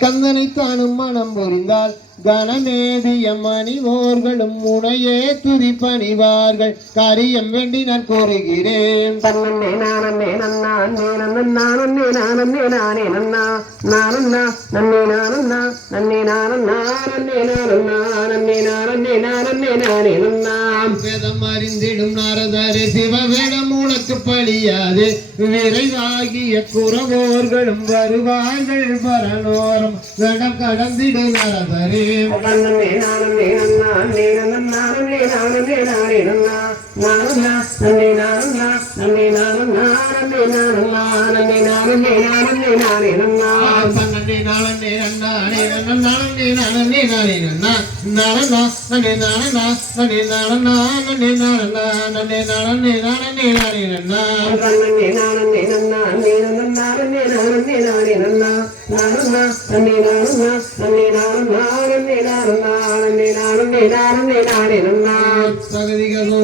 கந்தனை தானும் மனம் புரிந்தால் கணநேதிய மணிவோர்களும் முனையே துதி பணிவார்கள் காரியம் வேண்டி நான் கோருகிறேன். தன்னே நானே நன்னா நானே நானே நானே நானே நன்னா நானன்னா நன்னே நானன்னா நன்னே நானன்னா நன்னே நானன்னா நன்னே நானே நானே நானே நன்னா வேதம் அறிந்திடும் நாரதரே சிவவேடம் உனக்கு பழியாது விரைவாகிய குறவோர்களும் வருவார்கள் பரலோரம் வேடம் கடந்திடு நாரதரே. தன்னே நானே நன்னா நானே நானே நானே நன்னா நானன்னா நன்னே நானன்னா நன்னே நானன்னா நன்னே நானன்னா நன்னே நானே நானே நானே நன்னா தன்னே நானே நன்னா நானே நானே நானே நன்னா நானன்னா நன்னே நானன்னா நன்னே நானன்னா நன்னே நானன்னா நன்னே நானே நானே நானே நன்னா தன்னே நானே நன்னா நானே நானே நானே நன்னா நானன்னா நன்னே நானன்னா நன்னே நானன்னா நன்னே நானன்னா நன்னே நானே நானே நானே நன்னா சகதிகளோ